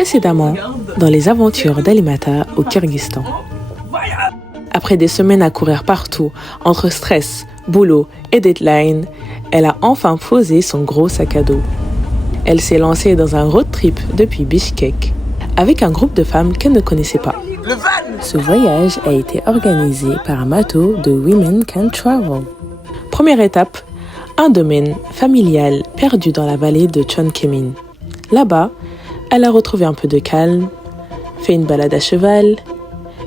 Précédemment, dans les aventures d'Alimata au Kyrgyzstan. Après des semaines à courir partout, entre stress, boulot et deadline, elle a enfin posé son gros sac à dos. Elle s'est lancée dans un road trip depuis Bishkek, avec un groupe de femmes qu'elle ne connaissait pas. Ce voyage a été organisé par un bateau de Women Can Travel. Première étape, un domaine familial perdu dans la vallée de Chonkemin. Là-bas, elle a retrouvé un peu de calme, fait une balade à cheval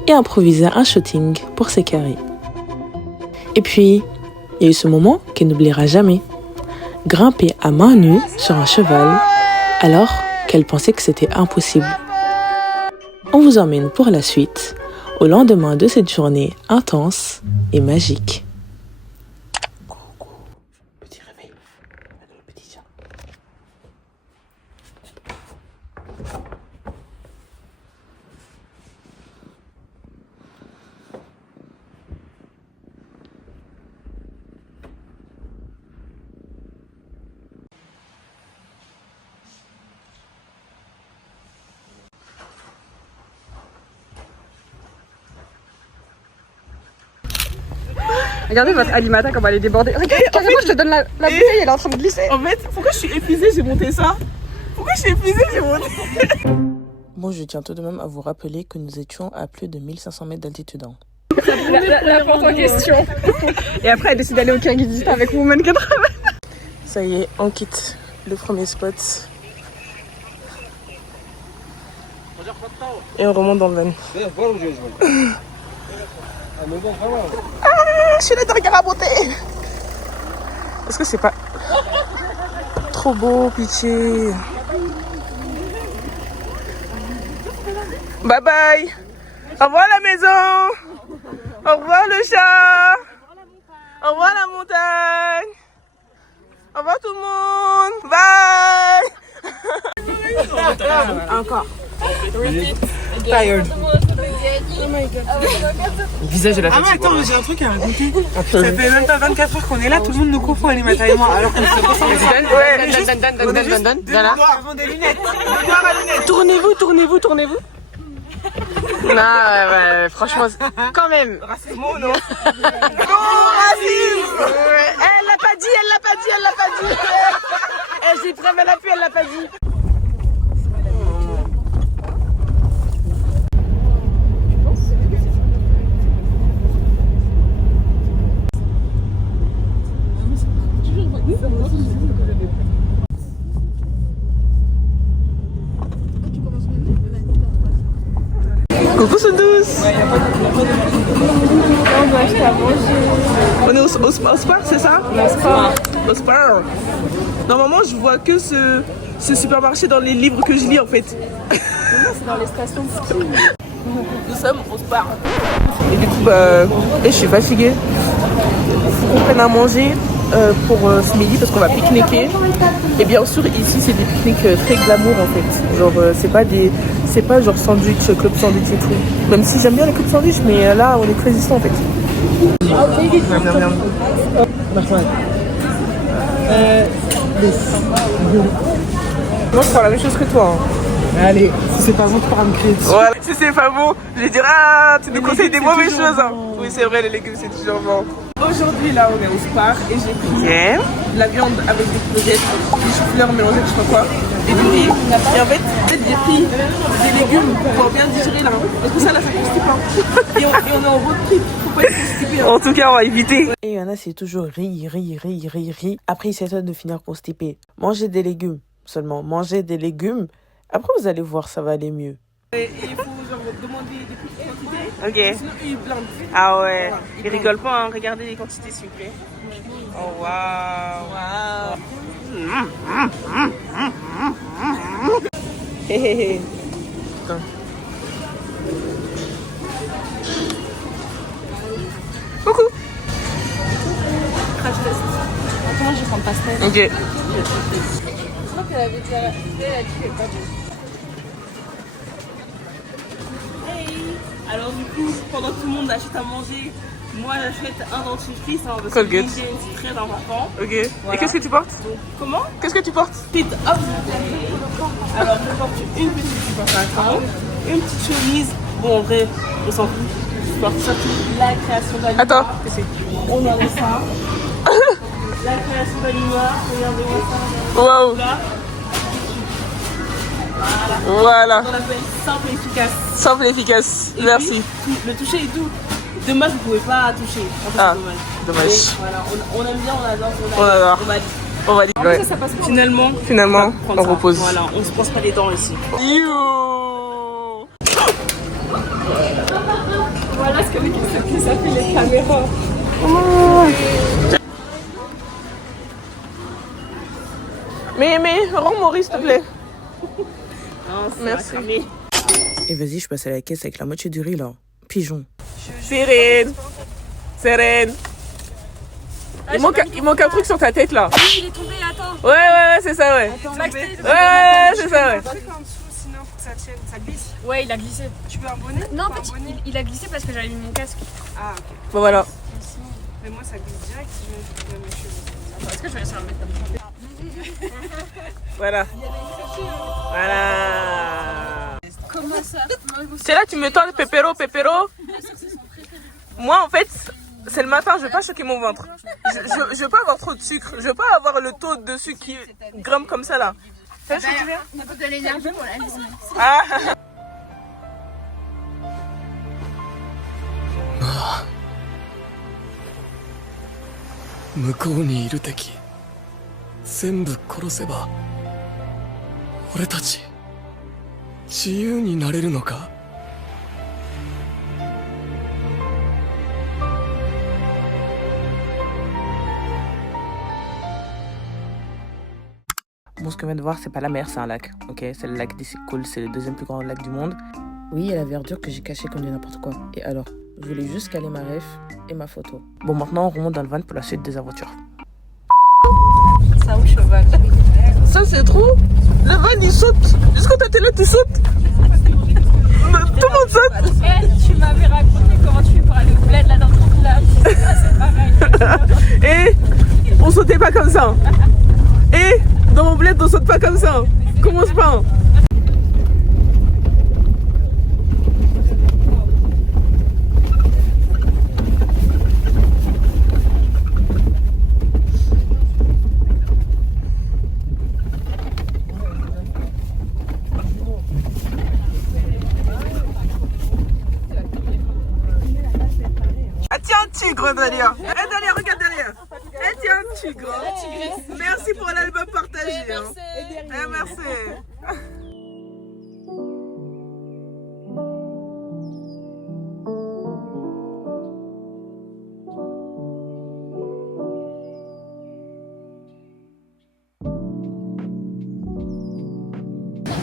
et improvisé un shooting pour ses carrés. Et puis, il y a eu ce moment qu'elle n'oubliera jamais. Grimper à main nue sur un cheval alors qu'elle pensait que c'était impossible. On vous emmène pour la suite, au lendemain de cette journée intense et magique. Petit réveil, le petit chat. Regardez votre Alimata comme elle est débordée. Regarde, carrément, je te donne la bouteille, elle est en train de glisser. En fait, pourquoi je suis épuisée, j'ai monté ça? Pourquoi je suis épuisée, j'ai monté? Bon, je tiens tout de même à vous rappeler que nous étions à plus de 1500 mètres d'altitude. La porte en question. Et après, elle décide d'aller au Kyrgyzstan avec Women Can Travel. Ça y est, on quitte le premier spot. Et on remonte dans le van. Je suis là de regarder la beauté. Est-ce que c'est pas trop beau, pitié? Bye bye. Au revoir la maison. Au revoir le chat. Au revoir la montagne. Au revoir tout le monde. Bye. Encore. Tired. Oh my god. Le visage de la fatigue. Ah mais attends, j'ai un truc à raconter. Ça fait même pas 24 heures qu'on est là, tout le monde nous confond Alimata et moi, alors qu'on se concentre. Voilà. Avant des lunettes. Des noirs à lunettes. Tournez-vous. Non, ouais, franchement, quand même. Racisme ou non? Non, racisme. Elle l'a pas dit. J'ai très mal appuyé, elle l'a pas dit. Coucou Soudous. On est au Spar, c'est ça? Au Spar. Normalement, je vois que ce supermarché dans les livres que je lis en fait. C'est dans les stations de ski. Nous sommes au Spar. Et du coup, je suis fatiguée. Il faut qu'on prenne à manger pour ce midi parce qu'on va pique-niquer. Et bien sûr, ici, c'est des pique-niques très glamour en fait. Genre, c'est pas genre sandwich, club sandwich et tout. Même si j'aime bien les clubs sandwich, mais là, on est très résistant en fait. Moi, je prends la même chose que toi. Hein. Allez, si c'est pas bon, tu pourras me crier dessus. Voilà, si c'est pas bon, je vais dire ah, tu nous conseilles des mauvaises choses. Hein. Oui, c'est vrai, les légumes, c'est toujours bon. Aujourd'hui, là, on est au Spar et j'ai pris de la viande avec des courgettes, des choux-fleurs mélangés, je sais pas quoi, et du riz. Et en fait, j'ai pris des légumes pour pouvoir bien digérer là. Parce que ça, là, ça constipe pas. Et on est en road trip, faut pas être constipé. Hein. En tout cas, on va éviter. Et il y en a, c'est toujours riz. Après, il s'étonne de finir constipé. Mangez des légumes seulement, mangez des légumes. Après, vous allez voir, ça va aller mieux. Et il faut genre demander des petites quantités. Ok. Sinon, ils blindent. Ah ouais. Voilà, ils rigolent pas, hein. Regardez les quantités, s'il vous plaît. Oh waouh. Hé hé hé. Putain. Coucou. Crash test. Attends, je vais prendre pastel. Ok. Je crois qu'elle avait déjà. Elle a dit qu'elle pas bon. Alors du coup, pendant que tout le monde achète à manger, moi j'achète un dentifrice hein, parce Colgate. que l'hygiène c'est très important. Ok. Voilà. Et qu'est-ce que tu portes? Donc, comment? Qu'est-ce que tu portes? Fit up. Alors, je porte une petite jupe à carreaux, une petite chemise. Bon, en vrai, on s'en fout. Je porte surtout la création d'Alima. Attends. On a ça. La création d'Alima, regardez-moi ça. Waouh. Là. Voilà. On l'appelle simple et efficace. Simple et efficace. Et Merci. puis, le toucher est doux. Dommage, vous pouvez pas toucher. En fait, Ah, c'est dommage. Mais voilà, on aime bien, on adore. On adore. On va dire. On va dire. Ouais. Ça passe pas. Finalement, Finalement, prendre on ça. repose. Voilà, on se pense pas les dents ici. You. Voilà ce que ça fait les caméras. Mais, rends Maurice, s'il te plaît. Non, c'est Merci. pas cramé. Et vas-y, je passe à la caisse avec la moitié du riz là. Pigeon. Sérène. Sérène. Il manque un truc sur ta tête là. Oui, il est tombé, attends. Ouais, c'est ça, ouais. Ouais, c'est ça, ouais. Un truc en dessous, sinon pour que ça tienne, ça glisse. Ouais, il a glissé. Tu veux un bonnet? Non, en fait, il a glissé parce que j'avais mis mon casque. Ah, ok. Bon, voilà. Mais moi, ça glisse direct si je mets mes cheveux. Est-ce que je vais essayer de le mettre comme ça? Voilà. Voilà. Comment ça? C'est là, tu me tends le pépéro. Moi, en fait, c'est le matin, je veux pas choquer mon ventre. Je veux pas avoir trop de sucre. Je veux pas avoir le taux de sucre qui grimpe comme ça là. Tu vois ce que tu veux dire? On a de l'énergie pour la journée. Ah. 向こうにいる敵全部殺せば俺たち自由になれるのか Bon, ce qu'on vient de voir, c'est pas la mer, c'est un lac. Ok, c'est le lac d'Issyk-Kul, c'est le deuxième plus grand lac du monde. Oui, il y a la verdure que j'ai cachée comme du n'importe quoi. Et alors, je voulais juste caler ma ref et ma photo. Bon, maintenant, on remonte dans le van pour la suite des aventures. Ça ou cheval? Ça, c'est trop. Le van, il saute. Jusqu'à ta télé, tu sautes. Tout le monde saute. Eh, tu m'avais raconté comment tu fais pour aller au bled là dans ton village. C'est pareil. Et on sautait pas comme ça. Et dans mon bled, on saute pas comme ça. Commence pas. Ah tiens, un tigre, Dalia. Eh Dalia, regarde derrière. Eh tiens, un tigre. Merci pour l'album partagé. Merci. Eh, merci.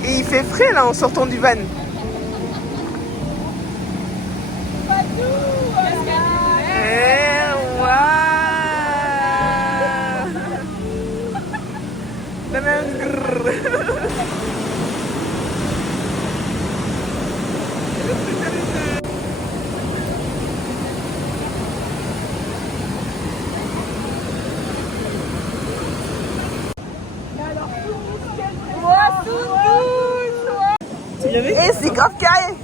Et il fait frais là en sortant du van. Et c'est grave carré.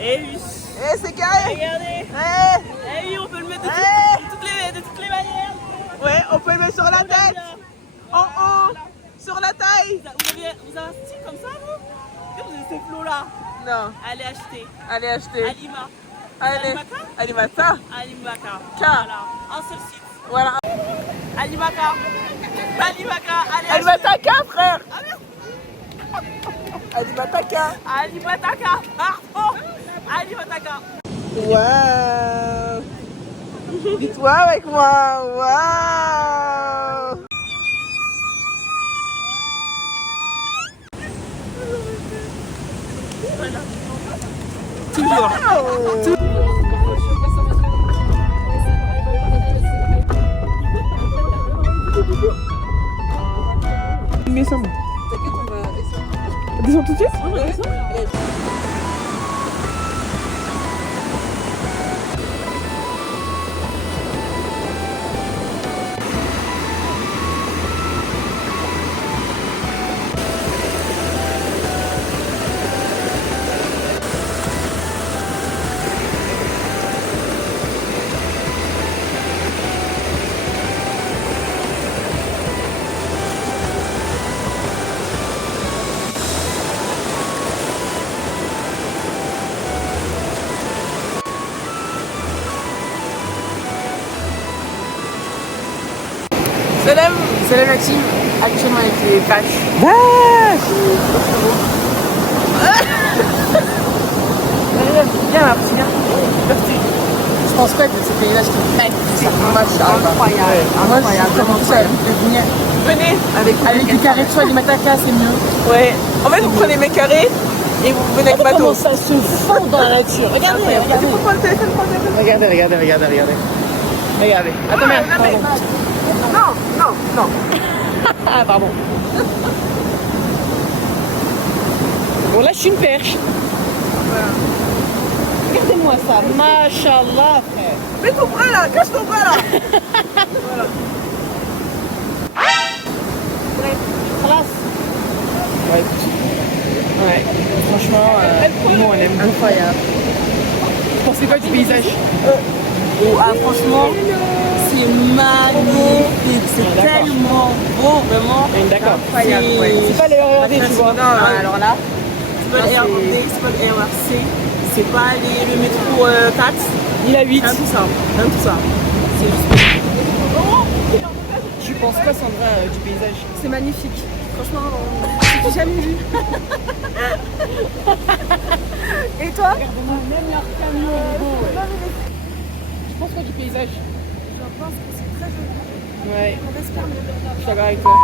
Eh oui. Et c'est carré. Regardez. Eh, Eh oui, on peut le mettre de toutes les manières. ouais, on peut le mettre sur la tête, en haut, sur la taille. Vous avez un style comme ça, vous? Vous avez ces flots-là. Non, Allez acheter. allez acheter. Alima. Allez, Alimata. Alimaka. K. Voilà. Un seul site. Voilà. Alimaka. Alimaka. Allez Alimata K, frère. Alimata K. Alimataka. Pardon. Alimataka. Waouh. Dis-toi avec moi. Waouh. Toujours. Descends. Descends tout de suite. Salam la team, actuellement avec les vaches. Viens là, viens. Je pense quoi de ce paysage qui est magnifique. Incroyable. Moi, je commence à venir. Venez Avec du carré de soie et du mataka, c'est mieux. Ouais. En fait, vous prenez mes carrés et vous venez avec bateau. Comment ça se fond dans la nature. Regardez, regardez. Faut prendre le téléphone, prends le téléphone. Regardez. Regardez. Attends, merde. Non. Ah, pardon. On lâche une perche. Regardez-moi ça. Machallah, frère. Mets ton bras là, cache ton bras là. Classe. Ouais. Franchement, nous on aime incroyable. Vous pensez quoi du paysage? Franchement, c'est magnifique, c'est tellement beau, vraiment. D'accord. Incroyable. C'est pas les RERD, tu vois. Alors là, c'est pas le RERD, c'est pas le RERC, c'est pas le métro 4, Il a 8. rien de tout ça. C'est juste. Tu penses quoi, Sandra, du paysage? C'est magnifique. Franchement, j'ai jamais vu. Et toi? Même leur camion est beau, ouais. Tu penses quoi du paysage? Je pense que c'est très joli. Ouais, On respire mieux. je suis d'accord avec toi.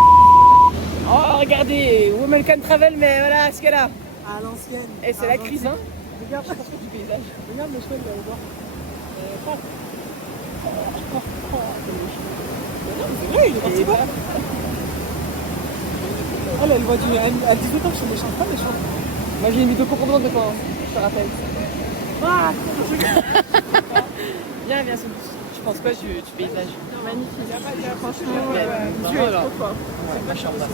Oh, regardez, Women Can Travel, mais voilà ce qu'elle a. À l'ancienne. Et c'est la crise, hein. Regarde, Je pense quoi du paysage? regarde le cheval là bas. C'est vrai, il est parti pas. Elle voit à 18 ans, je suis méchante, pas méchante. Moi j'ai une vidéo comprendre de toi, je te rappelle. Viens, tu penses quoi du paysage? Magnifique. Franchement, Dieu est trop fort. Machallah.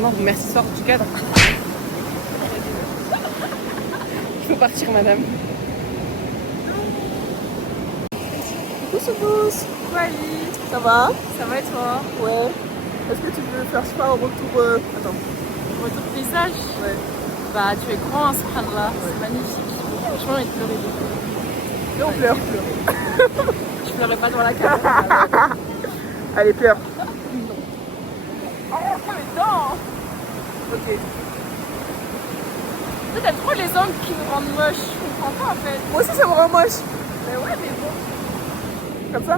Non, merci soir du cadre. Il faut partir, madame. Coucou tous. Quoi Ali? Ça va? Ça va et toi? Ouais. Est-ce que tu veux faire ça au retour Attends. Retour de paysage. Ouais. Bah tu es grand, subhanallah, c'est magnifique. Franchement, il pleurait beaucoup. Et on pleure. Je pleurais pas dans la caméra. Allez, pleure. Oh, mais non. Ok. Toi, t'aimes trop les angles qui nous rendent moches. Je comprends pas en fait. Moi aussi, ça me rend moche. Mais ouais, mais bon. Comme ça?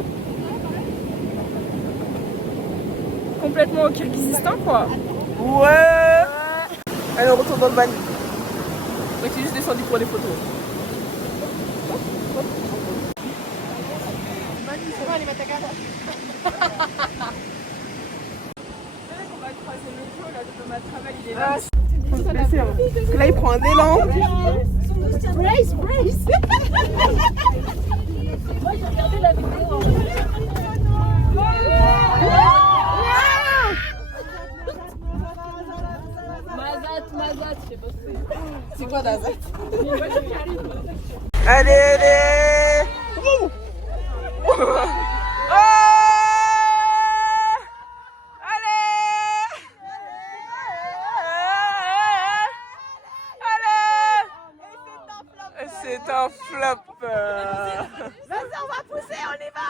Complètement au Kirghizistan quoi. Ouais. Allez, on retourne dans le van. Donc, il est juste descendu pour les photos. Là, il prend un élan. Mazat, je sais pas. C'est quoi d'Azat? Allez. Ouh. C'est un flop. Vas-y, on va pousser, on y va.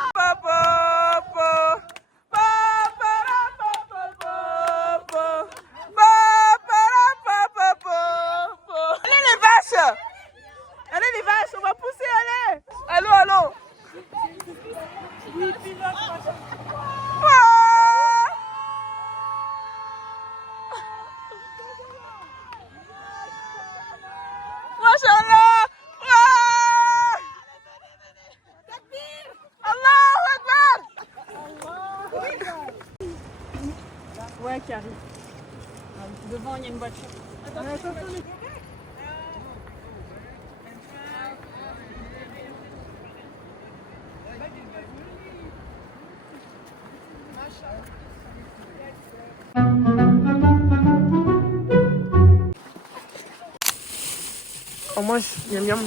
Allez les vaches, on va pousser, allez. Allô. Machallah. Ouais, qui arrive. Devant, il y a une voiture. On mange, miam miam.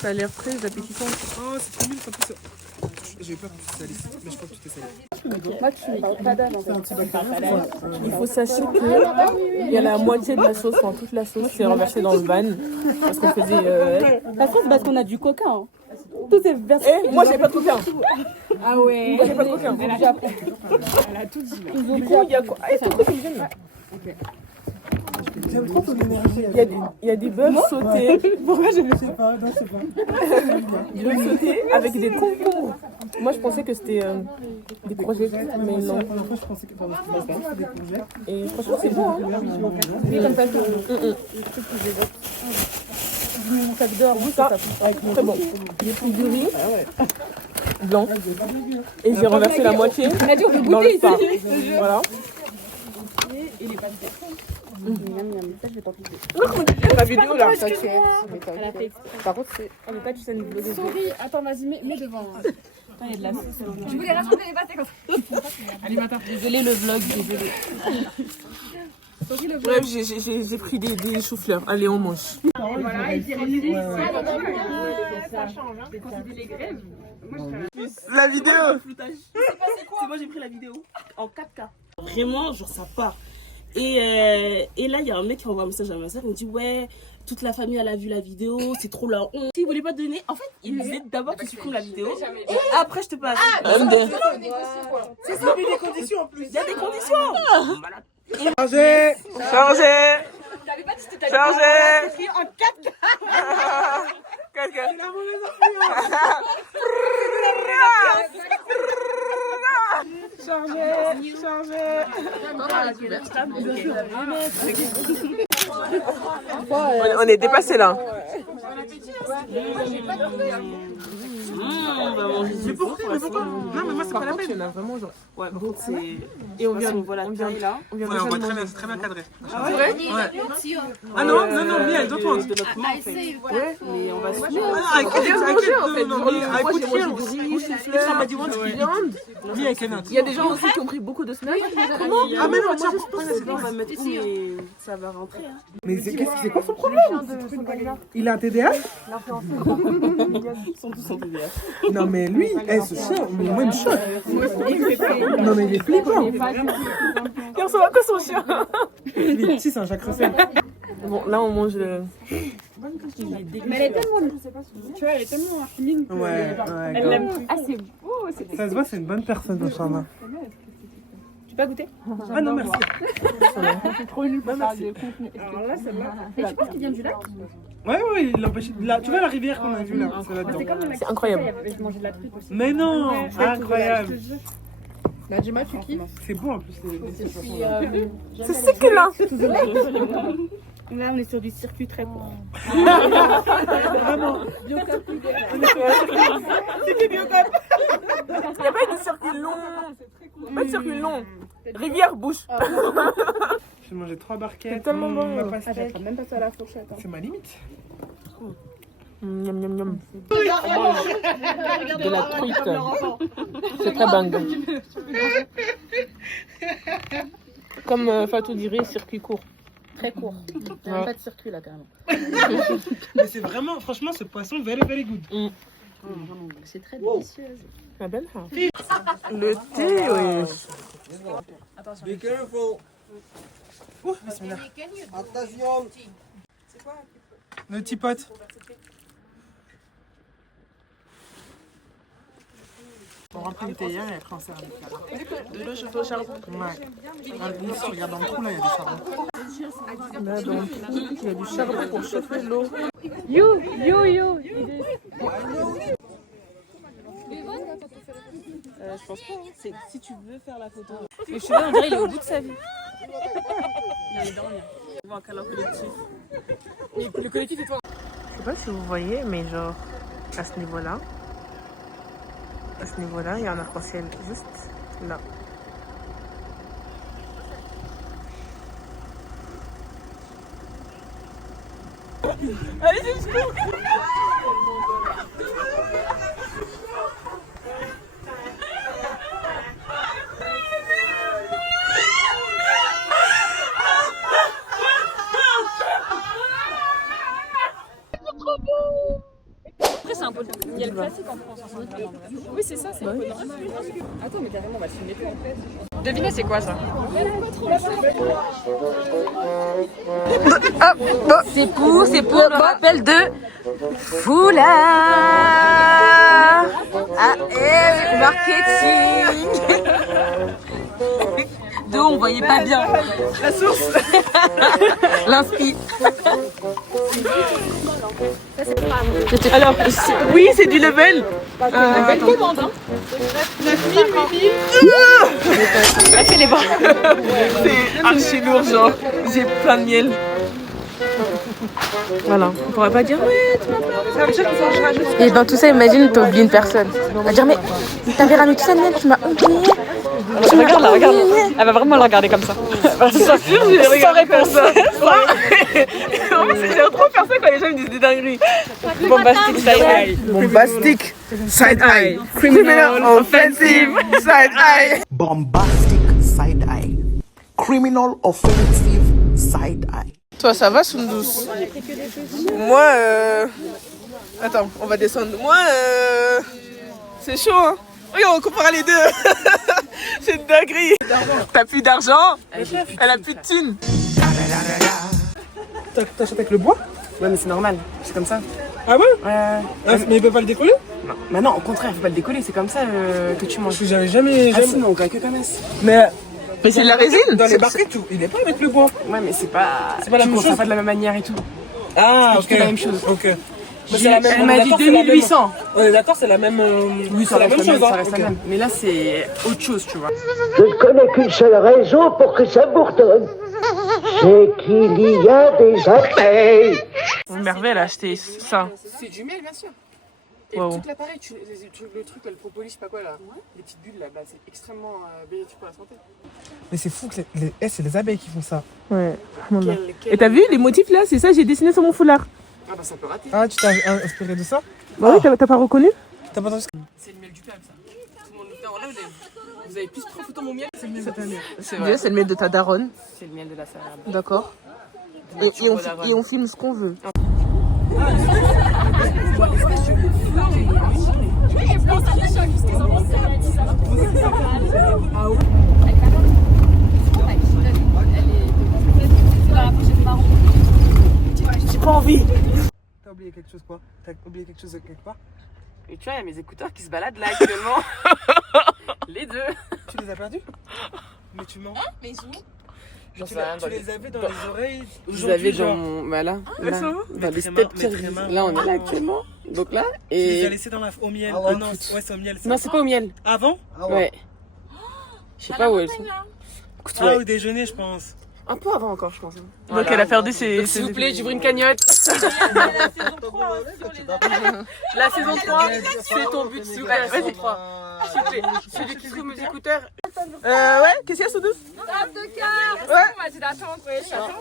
Ça a l'air très appétissant. Oh, c'est trop nul, ça pousse. J'ai eu peur que tu te salisses, mais je crois que tu t'es salé. Il faut sachez qu'il y a la moitié de la sauce, enfin toute la sauce, c'est renversée dans le van. Parce qu'on faisait. Ça c'est parce qu'on a du coca. Hein. Tous ces versions. Moi, j'ai pas de coquin. Ah ouais. Moi, j'ai pas de coquin. Elle a tout dit. Du coup, il y a quoi? Ah, c'est quoi que j'aime là? J'aime trop ton énergie. Il y a des bœufs sautés. Pourquoi je ne sais pas? Non, je sais pas. Des bœufs sautés avec des concombres. Moi, je pensais que c'était des courgettes, mais non. La première fois, je pensais que c'était des courgettes. Et franchement, c'est bon. Hein. Oui, comme ça, ça d'or, ça, très bon. J'ai pris du riz blanc et j'ai renversé la moitié dans le pain. Voilà. Et les pâtes. Ça, je vais t'en piquer. La vidéo là. Par contre, c'est. On veut pas que tu sois une blogueuse. Sorry, attends, vas-y, mets devant. Il y a de la sauce. Je voulais raconter les pâtes comme ça. Animateur, désolé le vlog, désolé. Bref, j'ai pris des choux-fleurs. Allez, on mange. Voilà, et puis ça change. La vidéo. C'est moi, j'ai pris la vidéo en 4K. Vraiment, genre ça part. Et là, il y a un mec qui envoie un message à ma soeur, il me dit ouais, toute la famille elle a vu la vidéo, c'est trop la honte. Il voulait pas donner, en fait, il disait d'abord tu supprimes la vidéo et après je te passe. C'est ça, mais des conditions en plus. Il y a des conditions. Changez. écrit en 4K. Quelqu'un. C'est la mauvaise influence. On est dépassé là. Mais pourquoi? Non, mais moi, c'est pas la peine. Vraiment genre. Ouais, par contre c'est. Et on vient voilà, on vient là. on vient Ouais, on voit de très manger. bien, c'est très bien cadré. Ah ouais? Ah non, bien, don't want. De notre main en fait. Ouais. Mais on va se I put here. Somebody wants viande. Me, I cannot. Il y a des gens aussi qui ont pris beaucoup de snacks. Ah, mais non, tiens, on va mettre où, mais ça va rentrer. Hein. mais c'est quoi son problème? Il a un TDAH? Ils sont tous en TDAH. Non, mais lui, ce chien, mais moi, il me choque. Non, mais il est flippant. Il ressemble que son chien. Il est petit, c'est un Jacques Russell. Bon, là on mange le. Mais elle est tellement. Tu vois, elle est tellement mine. Ouais, Elle grave. l'aime plus. Ah, c'est beau. Ça se voit, c'est une bonne personne, Inch'Allah. Tu peux pas goûter? Ah non, merci. C'est trop nul pour faire des contenus. Alors là, celle-là. Et tu penses qu'il vient du lac? Ouais, il l'empêche. Tu vois la rivière qu'on a vue là? Ça va dedans. C'est comme le lac. C'est incroyable. Je mangeais de la truite aussi. Mais non, incroyable. Bah, dis-moi, tu kiffes. C'est beau en plus. C'est ce que là. Là, on est sur du circuit très court. Vraiment. C'était biocop. Il n'y a pas eu de circuit long. Pas de circuit long. Rivière bouche. J'ai mangé 3 barquettes. C'est tellement bon. Ma pastèque. Même pas ça à la fourchette. C'est ma limite. Miam miam miam. De la truite. C'est très bang. Comme Fatou dirait, circuit court. Très court. Il n'y a pas de circuit là, carrément. Mais c'est vraiment, franchement, ce poisson, very, very good. C'est très délicieux. La belle. Le thé, oui. Be careful. Ouh, bismillah. Le petit pote. On remplit le thé hier et après on sert avec De l'eau chauffée au charbon. Ouais. Si tu regardes dans le trou là, il y a du charbon. Là, dans le trou, il y a du charbon pour chauffer l'eau. You. Je pense pas. C'est si tu veux faire la photo. Mais je suis là, on dirait qu'il est au bout de sa vie. Il allait dormir. On voit un câlin collectif. Le collectif est toi. Je sais pas si vous voyez, mais genre, à ce niveau-là, il y a un arc-en-ciel juste là. Allez, jusqu'où? Après, c'est un peu. Il y a le classique en France. Oui, c'est ça, c'est un peu. Attends, mais carrément, on va se filmer en fait. Devinez, c'est quoi ça? C'est pour le rappel de foulard. Ah, et marketing. Deux, on voyait pas bien. La source. L'inspi. Alors, oui, c'est du level. Belle commande, hein. 9000, 8000. C'est les bras. C'est archi lourd, genre. J'ai plein de miel. Voilà, on pourrait pas dire ouais, tu m'as pas. Ça veut dire qu'il faut que je rajoute. Et dans tout ça, imagine, t'as oublié une personne. Elle va dire, mais t'avais ramené tout ça de miel, tu m'as oublié. Regarde là, regarde. Elle va vraiment la regarder comme ça. C'est sûr, j'ai regardé comme ça. En fait, j'aime trop faire ça quand les gens me disent des dingueries. Bombastic side eye. Bombastic side eye. Criminal offensive side eye. Bombastic side eye. Criminal offensive side eye. Toi, ça va, Sundus? Moi, attends, on va descendre. Moi, c'est chaud, hein? Regarde, on compare les deux. C'est une dinguerie. T'as plus d'argent? Elle a plus de thunes. T'achètes avec le bois? Ouais, mais c'est normal, c'est comme ça. Ah ouais? Ouais. Mais il peut pas le décoller? Non. Bah non, au contraire, faut pas le décoller, c'est comme ça que tu manges. Parce que j'avais jamais. Ah si, non, que connaisse. Mais c'est de la résine? dans les barquettes, tout, il est pas avec le bois. Ouais, mais c'est pas la même tu chose. pas de la même manière et tout. Ah, C'est la même chose. Ok. Elle m'a dit 2800. On est d'accord, c'est la même. Oui, ça c'est la reste même la chose. même, hein. ça reste la Ok. même. Mais là, c'est autre chose, tu vois. Je ne connais qu'une seule raison pour que ça bourdonne. C'est qu'il y a des abeilles. Merveille, elle a acheté ça. C'est du miel, bien sûr. Et Wow. tout l'appareil, le truc, le propolis, je sais pas quoi là, les petites bulles là, bah, c'est extrêmement bénéfique pour la santé. Mais c'est fou que c'est les abeilles qui font ça. Ouais. Et t'as vu les motifs là? C'est ça, j'ai dessiné sur mon foulard. Ah bah ça peut rater. Ah, tu t'es inspiré de ça? Bah oui, t'as pas reconnu? T'as pas entendu ça? C'est le miel du peuple ça. Tout le monde le fait en live. Vous avez plus pris en photo mon miel? C'est le miel Cette année. C'est vrai, c'est le miel de ta daronne. C'est le miel de la salade. D'accord. Et on filme ce qu'on veut. J'ai pas envie. T'as oublié quelque chose quoi? T'as oublié quelque chose quelque part? Et tu vois, il y a mes écouteurs qui se baladent là actuellement. Les deux. Tu les as perdus? Mais tu mens. Mais ils sont où? Tu les avais dans les oreilles? Je les avais dans mon. Bah là. Elles Là, sont où? dans les Très steps marrant, mais très marrant. Là, on est là actuellement. Donc là. Tu les as Et. laissés au miel. Ah ouais, non, toutes. ouais, c'est au miel. ça. Non, c'est pas au miel. Avant? Ouais. Je sais pas où elles sont. Écoute, Ah, ouais. au déjeuner, je pense. Un peu avant encore, je pense. Donc elle a perdu ses. Donc, s'il vous plaît, j'ouvre une cagnotte. La saison 3, c'est ton but, s'il vous plaît. La saison 3. S'il vous plaît, celui qui trouve mes écouteurs. Ouais, qu'est-ce qu'il y a, Soudous? Stop de car. Ouais. On m'a dit d'attendre.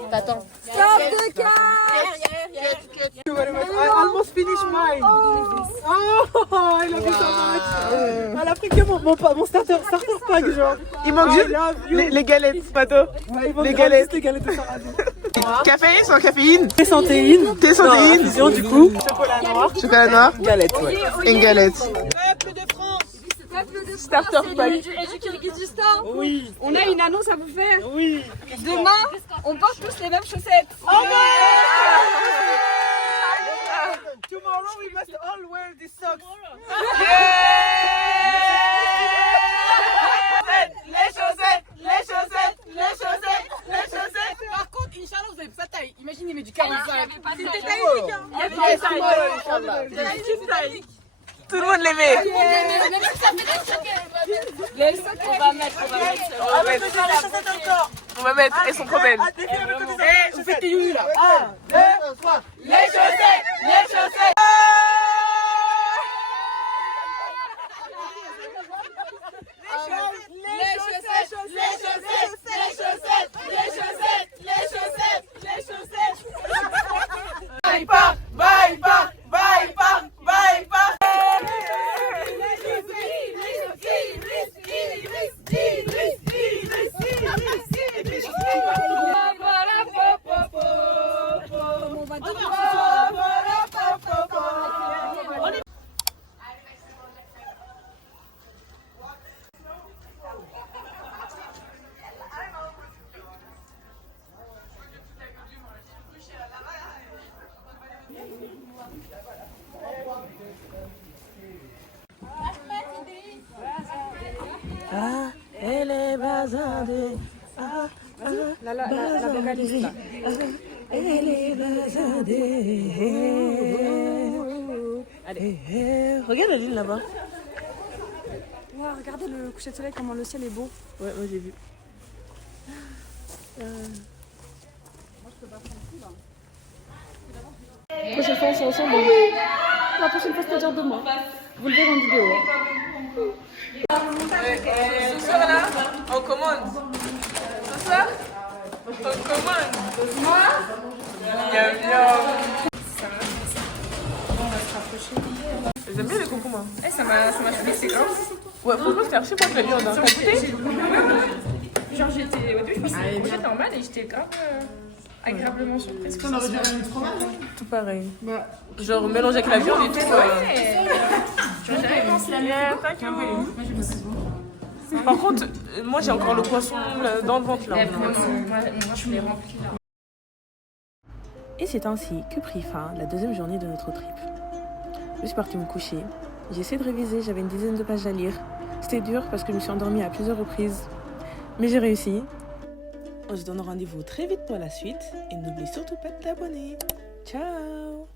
T'attends. Stop de car. I almost finished mine. Oh, I love you so much. Elle a pris que mon starter pack, genre. Il manque juste les galettes, Pato. Ouais, Les galettes. Les galettes de Sarah. Caféine sans caféine? Thé santéine. Thé santéine? Infusion, du coup. Chocolat noir. Chocolat noir? Galette, ouais. Et une galette. Peuple de France. Peuple de France. Starter pack. Et du Kyrgyzstan. Oui. On a une annonce à vous faire. Oui. Demain, on porte tous les mêmes chaussettes. Oh no! Tomorrow we must all wear these socks. Par contre, Inch'Allah, vous avez pas de taille. Imaginez, mais du 45. C'était taille. Il y avait des tailles. Tout le monde l'aimait. Même si ça fait des choquettes. Les socs, on va mettre. On va mettre, elles sont trop belles. Eh, vous faites tes youyou là. 1, 2, 3. Les chaussettes. Les chaussettes. On va Ah, elle est bazardée. Ah, La vocaliste là. elle est bazardée. Allez, regarde la lune là-bas. Wow, regardez le coucher de soleil, comment le ciel est beau. Ouais, moi j'ai vu. La prochaine fois, on sera ensemble. La prochaine fois, c'est-à-dire demain. Vous le verrez en vidéo. Ce soir là, on commande. Ce soir, on commande. Moi, miam miam. J'aime bien les concombres. Ça m'a choqué, c'est grave. Ouais, franchement, c'était archi bon que la viande. T'as goûté? Genre, j'étais au début, je me suis dit, c'est normal et j'étais grave agréablement surprise. On aurait dû aller trop mal. Tout pareil. Genre mélangé avec la viande et tout. J'aurais jamais pensé la même. Par contre, moi j'ai encore le poisson dans le ventre là. Moi, je l'ai rempli là. Et c'est ainsi que prit fin la deuxième journée de notre trip. Je suis partie me coucher. J'ai essayé de réviser, j'avais une dizaine de pages à lire. C'était dur parce que je me suis endormie à plusieurs reprises. Mais j'ai réussi. On se donne rendez-vous très vite pour la suite. Et n'oublie surtout pas de t'abonner. Ciao!